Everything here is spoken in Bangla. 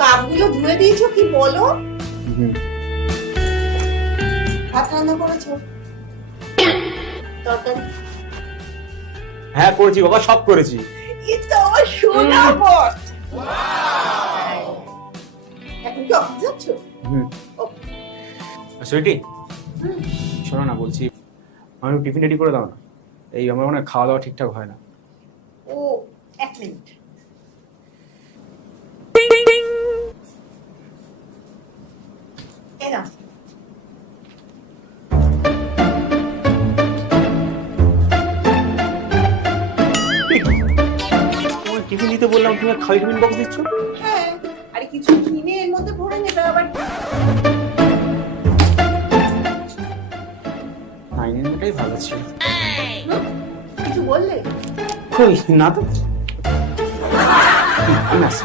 কাপগুলো ধুয়ে দিয়েছো কি বলো? হুম। ভাত রান্না করেছো? তরকারি? হ্যাঁ করেছি বাবা, সব করেছি। এটা আমার সোনা বট। এখন কি অফিস যাচ্ছ? হুম। ও, সুইটি, শোনো না, বলছি আমি টিফিন রেডি করে দাও না। এই আমার মনে হয় খাওয়া দাওয়া ঠিকঠাক হয় না। ও, এক মিনিট। এই নাও। তোমার টিফিন দিতে বললাম, তুমি খালি টিফিন বক্স দিচ্ছ। হ্যাঁ, আরে কিছু কিনে এর মধ্যে ভরে নেবে আবার। টাইমিংটাই ভালো ছিল। কিছু বললে? কই না তো। আমি আসছি।